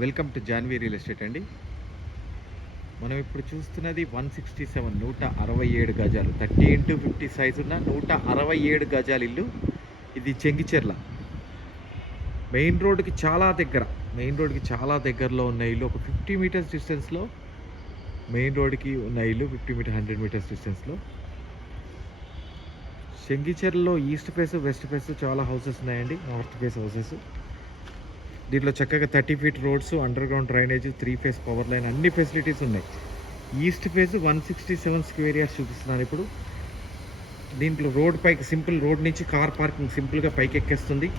Welcome to Janvi real estate అండి. మనం ఇప్పుడు చూస్తున్నది వన్ సిక్స్టీ సెవెన్ నూట అరవై ఏడు గజాలు. థర్టీ ఇంటూ ఫిఫ్టీ సైజ్ ఉన్న నూట అరవై ఏడు గజాల ఇల్లు. ఇది చెంగిచెర్ల. మెయిన్ రోడ్కి చాలా దగ్గర మెయిన్ రోడ్కి చాలా దగ్గరలో ఉన్న ఇల్లు ఒక ఫిఫ్టీ మీటర్స్ డిస్టెన్స్లో మెయిన్ రోడ్కి ఉన్న ఇల్లు ఫిఫ్టీ మీటర్ హండ్రెడ్ మీటర్స్ డిస్టెన్స్లో. చెంగిచెర్లలో ఈస్ట్ ఫేస్ వెస్ట్ ఫేస్ చాలా హౌసెస్ ఉన్నాయండి నార్త్ ఫేస్ హౌసెస్. దీంట్లో చక్కగా thirty feet roads underground drainage three phase power line అన్ని ఫెసిలిటీస్ ఉన్నాయి. East face one sixty seven square yards చూపిస్తున్నాను ఇప్పుడు. దీంట్లో రోడ్ పైకి సింపుల్ రోడ్ నుంచి కార్ పార్కింగ్ సింపుల్గా పైకి ఎక్కేస్తుంది.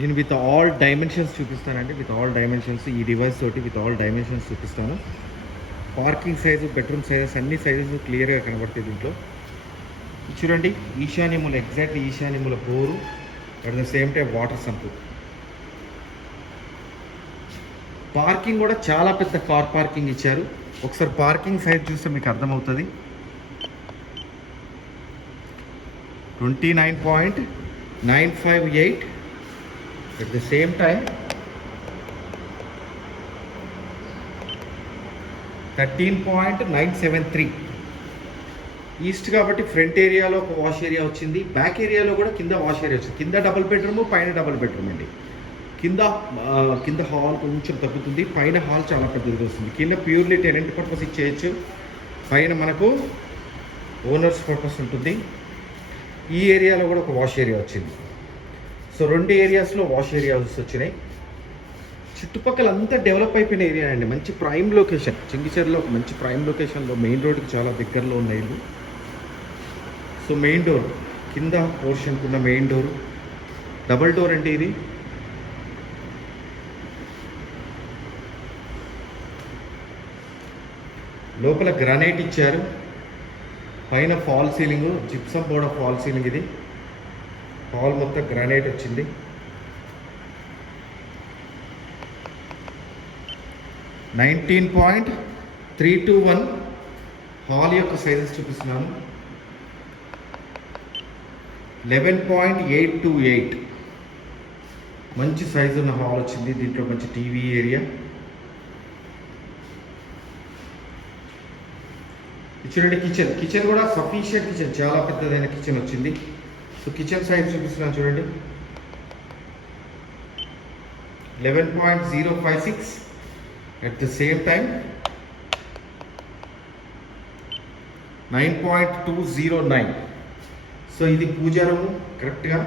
నేను విత్ ఆల్ డైమెన్షన్స్ చూపిస్తానండి. విత్ ఆల్ డైమెన్షన్స్ ఈ డివైస్ తోటి విత్ ఆల్ డైమెన్షన్స్ చూపిస్తాను. పార్కింగ్ సైజు బెడ్రూమ్ సైజెస్ అన్ని సైజెస్ క్లియర్గా కనబడతాయి దీంట్లో. చూడండి ఈశాన్యముల exactly ఈశాన్యముల bore. At the same time water sump. Parking కూడా చాలా పెద్ద కార్ పార్కింగ్ ఇచ్చారు. ఒకసారి పార్కింగ్ సైజ్ చూస్తే మీకు అర్థమవుతుంది. Twenty nine point nine five eight at the same time thirteen point nine seven three. East కాబట్టి ఫ్రంట్ ఏరియాలో ఒక వాష్ ఏరియా వచ్చింది. బ్యాక్ ఏరియాలో కూడా కింద వాష్ ఏరియా వచ్చింది. కింద డబుల్ బెడ్రూమ్ పైన డబుల్ బెడ్రూమ్ అండి. కింద కింద హాల్ కొంచెం తగ్గుతుంది. పైన హాల్ చాలా పెద్దది వస్తుంది కింద ప్యూర్లీ టెనెంట్ పర్పస్ ఇచ్చేయచ్చు. పైన మనకు ఓనర్స్ పర్పస్ ఉంటుంది. ఈ ఏరియాలో కూడా ఒక వాష్ ఏరియా వచ్చింది. సో రెండు ఏరియాస్లో వాష్ ఏరియాస్ వచ్చినాయి. చుట్టుపక్కల అంతా డెవలప్ అయిపోయిన ఏరియా అండి. మంచి ప్రైమ్ లొకేషన్. చింగిచెర్లో ఒక మంచి ప్రైమ్ లొకేషన్లో మెయిన్ రోడ్కి చాలా దగ్గరలో ఉన్న ఇల్లు. సో మెయిన్ డోర్ కింద పోర్షన్కి ఉన్న మెయిన్ డోర్. డబల్ డోర్ అంటే ఇది. లోపల గ్రానైట్ ఇచ్చారు. పైన fall ceiling gypsum board fall ceiling ఇది. హాల్ మొత్తం గ్రానైట్ వచ్చింది. Nineteen point three two one hall యొక్క సైజెస్ చూపిస్తున్నాను. Eleven point eight two eight మంచి సైజు ఉన్న హాల్ వచ్చింది. దీంట్లో మంచి టీవీ ఏరియా చూడండి కిచెన్ కిచెన్ కూడా సఫిషియెంట్ కిచెన్ చాలా పెద్దదైన కిచెన్ వచ్చింది. సో కిచెన్ సైజ్ చూపిస్తున్నాను చూడండి. Eleven point zero five six at the same time nine point two zero nine so ఇది పూజారము కరెక్ట్గా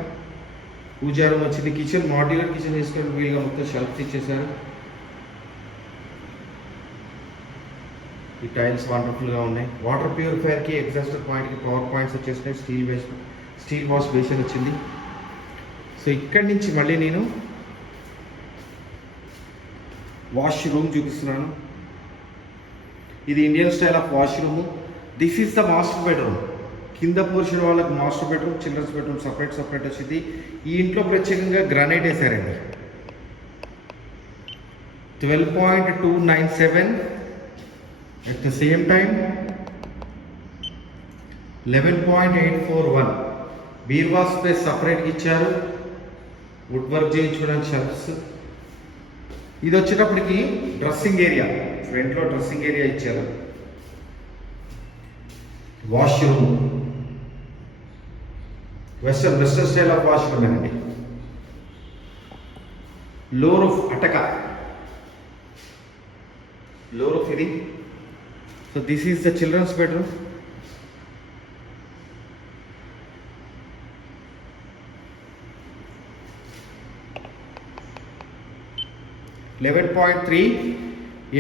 పూజారం వచ్చింది. కిచెన్ మాడ్యులర్ కిచెన్ వేసుకోవడానికి వీలుగా మొత్తం షెల్ఫ్స్ ఇచ్చేసారు ఈ టైల్స్ వండర్ఫుల్గా ఉన్నాయి. వాటర్ ప్యూరిఫైయర్కి ఎగ్జాస్టర్ పాయింట్కి పవర్ పాయింట్స్ వచ్చేసినాయి. Steel base steel wash basin వచ్చింది. సో ఇక్కడి నుంచి మళ్ళీ నేను వాష్ రూమ్ చూపిస్తున్నాను. ఇది Indian style of wash room this is the master bedroom కింద పోర్షన్ వాళ్ళకి master bedroom children's bedroom separate separate వచ్చింది. ఈ ఇంట్లో ప్రత్యేకంగా గ్రానైట్ వేసారండి twelve point two nine seven at the same time eleven point eight four one బీర్వా space సపరేట్గా ఇచ్చారు. Wood work చేయించుకోవడానికి షెల్ఫ్స్. ఇది వచ్చేటప్పటికి డ్రెస్సింగ్ ఏరియా. ఫ్రంట్లో డ్రెస్సింగ్ ఏరియా ఇచ్చారు. Washroom. Western western style of washroom అండి లో రూఫ్ అటక లో రూఫ్ ఇది so this is the children's bedroom eleven point three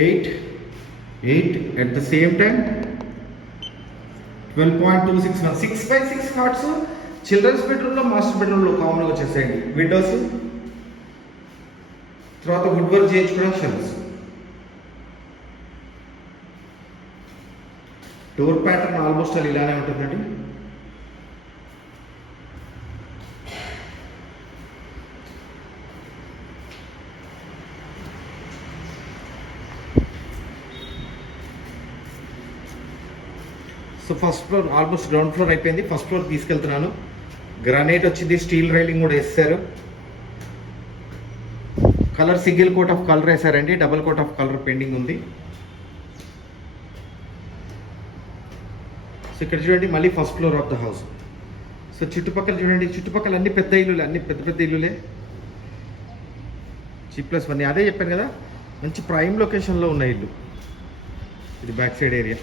eight eight at the same time twelve point two six one six by six cots children's బెడ్రూమ్లో master బెడ్రూమ్లో కామన్గా వచ్చేసాయండి. Windows తర్వాత వుడ్ వర్క్ చేయించుకోవడానికి shelves door pattern almost అది ఇలానే ఉంటుందండి. So first floor almost ground floor అయిపోయింది. ఫస్ట్ ఫ్లోర్ తీసుకెళ్తున్నాను. గ్రానైట్ వచ్చింది స్టీల్ రైలింగ్ కూడా వేస్తారు. Colour single coat of colour వేసారండి double coat of colour pending ఉంది. సో ఇక్కడ చూడండి మళ్ళీ first floor of the house. So చుట్టుపక్కల చూడండి చుట్టుపక్కల అన్ని పెద్ద ఇల్లులే అన్ని పెద్ద పెద్ద ఇల్లులే. జీ ప్లస్ వన్ అదే చెప్పాను కదా మంచి ప్రైమ్ లొకేషన్లో ఉన్న ఇల్లు. ఇది బ్యాక్ సైడ్ ఏరియా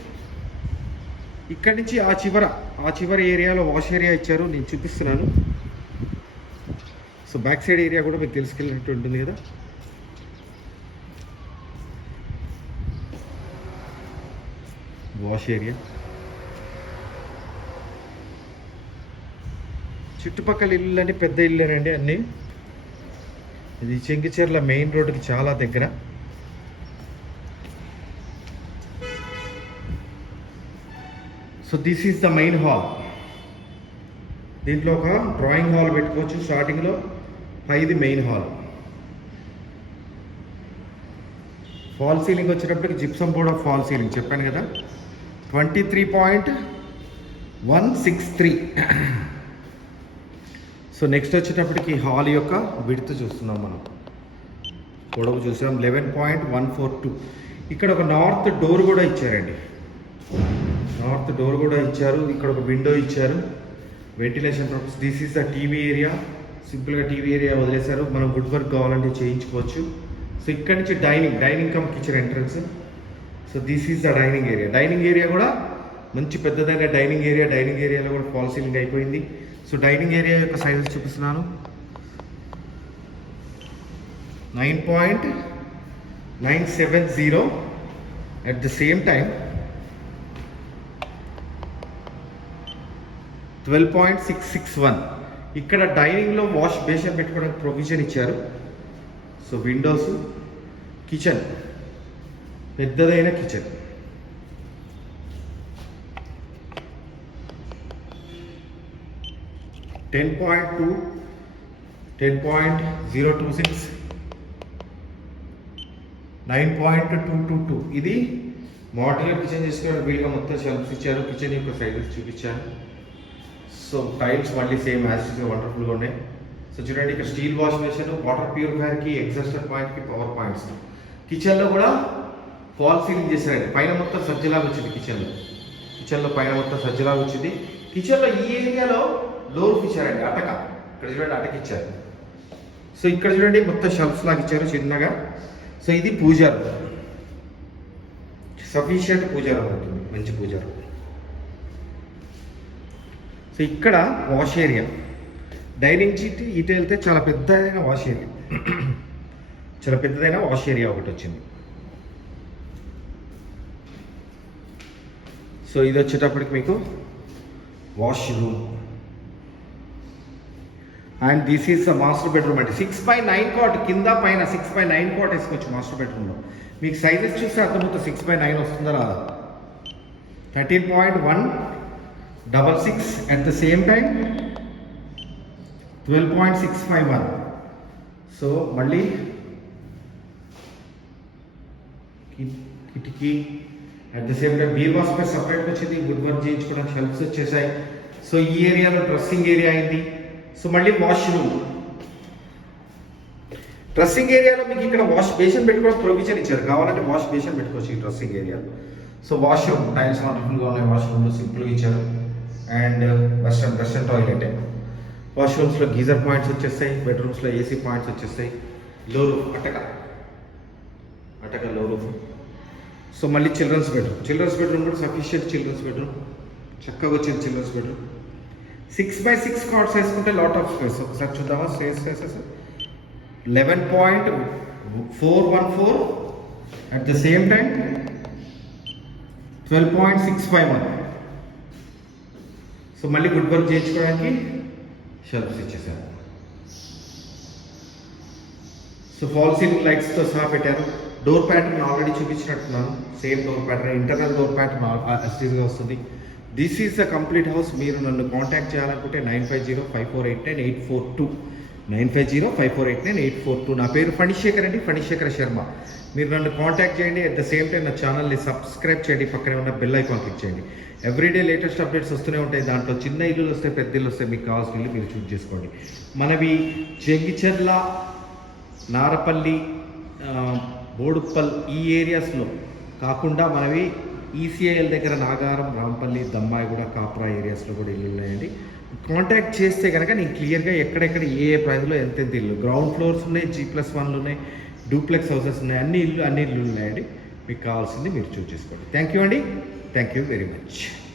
ఇక్కడి నుంచి ఆ చివర ఆ చివరి ఏరియాలో వాష్ ఏరియా ఇచ్చారు నేను చూపిస్తున్నాను. సో బ్యాక్ సైడ్ ఏరియా కూడా మీకు తెలుసుకెళ్ళినట్టు ఉంటుంది కదా. Wash area. చుట్టుపక్కల ఇల్లు అంటే పెద్ద ఇల్లేనండి అన్నీ. ఇది చెంగిచెర్ల మెయిన్ రోడ్డుకి చాలా దగ్గర. So this is the main hall దీంట్లో ఒక డ్రాయింగ్ హాల్ పెట్టుకోవచ్చు. స్టార్టింగ్లో పైది మెయిన్ హాల్ ఫాల్ సీలింగ్ వచ్చేటప్పటికి gypsum board of fall ceiling చెప్పాను కదా. Twenty three point one six three so next వచ్చేటప్పటికి హాల్ యొక్క విడుత చూస్తున్నాం మనం. పొడవు చూసాం. Eleven point one four two ఇక్కడ ఒక నార్త్ డోర్ కూడా ఇచ్చారండి. నార్త్ డోర్ కూడా ఇచ్చారు ఇక్కడ ఒక విండో ఇచ్చారు. Ventilation purpose this is the TV area. సింపుల్గా టీవీ ఏరియా వదిలేశారు. మనం గుడ్ వర్క్ కావాలంటే చేయించుకోవచ్చు. సో ఇక్కడ నుంచి dining dining cum kitchen entrance. So this is the dining area. Dining area కూడా మంచి పెద్దదైన డైనింగ్ ఏరియా. డైనింగ్ ఏరియాలో కూడా ఫాల్ సీలింగ్ అయిపోయింది. సో డైనింగ్ ఏరియా యొక్క సైజెస్ చూపిస్తున్నాను. Nine point nine seven zero at the same time twelve point six six one ఇక్కడ డైనింగ్లో వాష్ బేషన్ పెట్టుకోవడానికి ప్రొవిజన్ ఇచ్చారు. సో విండోస్ కిచెన్ పెద్దదైన kitchen ten point two ten point zero two six nine point two two two ఇది model kitchen చేసుకోవడానికి వీలుగా మొత్తం shelves ఇచ్చారు. కిచెన్ యొక్క సైజెస్ చూపించాను. సో టైల్స్ మళ్ళీ సేమ్ యాజ్ వండర్ఫుల్గా ఉన్నాయి సో చూడండి ఇక్కడ స్టీల్ వాష్ బేసిన్ వాటర్ ప్యూరిఫైర్కి ఎగ్జాస్టర్ పాయింట్కి పవర్ పాయింట్స్ కిచెన్లో కూడా ఫాల్ సీలింగ్ చేశారండి. పైన మొత్తం సజ్జలాగా వచ్చింది కిచెన్లో కిచెన్లో పైన మొత్తం సజ్జలాగా వచ్చింది. కిచెన్లో ఈ ఏరియాలో డోర్ ఇచ్చారండి అటక. ఇక్కడ చూడండి అటక ఇచ్చారు. సో ఇక్కడ చూడండి మొత్తం షెల్ఫ్స్ లాగా ఇచ్చారు చిన్నగా. సో ఇది పూజారు సఫిషియంట్ పూజారు అవుతుంది మంచి పూజారు సో ఇక్కడ వాష్ ఏరియా. డైనింగ్ చీట్ ఇటు వెళ్తే చాలా పెద్దదైన వాష్ ఏరియా. చాలా పెద్దదైన వాష్ ఏరియా ఒకటి వచ్చింది. సో ఇది వచ్చేటప్పటికి మీకు wash room and this is the master bedroom అంటే సిక్స్ బై నైన్ కాట్ కింద పైన సిక్స్ బై నైన్ కాట్ వేసుకోవచ్చు మాస్టర్ బెడ్రూమ్లో. మీకు సైజెస్ చూస్తే అర్థమవుతుంది సిక్స్ బై నైన్ వస్తుందా రాదా? Thirteen point one double six at the same time twelve point six five one so మళ్ళీ కిటికీ అట్ ద సేమ్ టైం బీర్ వాష్ పై సపరేట్గా వచ్చింది. గుడ్ వర్క్ చేయించుకోవడానికి హెల్ప్స్ వచ్చేసాయి. సో ఈ ఏరియాలో డ్రెస్సింగ్ ఏరియా అయింది సో మళ్ళీ వాష్రూమ్ డ్రెస్సింగ్ ఏరియాలో మీకు ఇక్కడ వాష్ బేసిన్ పెట్టుకోవడం ప్రొవిజన్ ఇచ్చారు. కావాలంటే వాష్ బేసిన్ పెట్టుకోవచ్చు ఈ dressing area so washroom tiles వండర్ఫుల్గా ఉన్నాయి. వాష్రూమ్లో సింపుల్గా ఇచ్చారు. అండ్ వెస్టర్న్ వెస్టర్న్ టాయిలెట్ వాష్రూమ్స్లో గీజర్ పాయింట్స్ వచ్చేస్తాయి బెడ్రూమ్స్లో ఏసీ పాయింట్స్ వచ్చేస్తాయి. లో రూఫ్ అటక. అటక లో రూఫ్ సో మళ్ళీ చిల్డ్రన్స్ బెడ్రూమ్ చిల్డ్రన్స్ బెడ్రూమ్ కూడా సఫిషియెంట్ చిల్డ్రన్స్ బెడ్రూమ్ చక్కగా వచ్చింది children's bedroom six by six cots వేసుకుంటే లాట్ ఆఫ్ స్పేస్ ఒకసారి చూద్దామా? Space spaces eleven point four one four at the same time twelve point six five one so మళ్ళీ good work చేయించుకోవడానికి shelves ఇచ్చేసారు so fall ceiling లైట్స్తో సహా పెట్టారు door pattern already చూపించినట్టున్నాను. Same door pattern internal door pattern అస్టీస్గా వస్తుంది. This is the complete house మీరు నన్ను contact చేయాలనుకుంటే nine five zero five four eight nine eight four two nine five zero five four eight nine eight four two. నా పేరు ఫణిశేఖర్ అండి ఫణిశేఖర్ శర్మ. మీరు నన్ను contact చేయండి. అట్ ద సేమ్ టైం నా ఛానల్ని సబ్స్క్రైబ్ చేయండి. పక్కనే ఉన్న బెల్ ఐకాన్ క్లిక్ చేయండి. ఎవ్రీడే లేటెస్ట్ అప్డేట్స్ వస్తూనే ఉంటాయి. దాంట్లో చిన్న ఇల్లులు వస్తే పెద్ద ఇల్లు వస్తే మీకు కావాల్సిన ఇల్లు మీరు చూస్ చేసుకోండి. మనవి చెంగిచెర్ల నారపల్లి బోడుప్పల్ ఈ ఏరియాస్లో కాకుండా మనవి ఈసీఐఎల్ దగ్గర నాగారం రాంపల్లి దమ్మాయిగూడ కాప్రా ఏరియాస్లో కూడా ఇల్లు ఉన్నాయండి. కాంటాక్ట్ చేస్తే కనుక నేను క్లియర్గా ఎక్కడెక్కడ ఏ ఏ ప్రైస్లో ఎంతెంత ఇల్లు గ్రౌండ్ ఫ్లోర్స్ ఉన్నాయి జీ ప్లస్ వన్లు ఉన్నాయి డూప్లెక్స్ హౌసెస్ ఉన్నాయి అన్ని ఇల్లు అన్ని ఇల్లు ఉన్నాయండి. మీకు కావాల్సింది మీరు చూస్ చేసుకోండి. థ్యాంక్ యూ అండి. Thank you very much.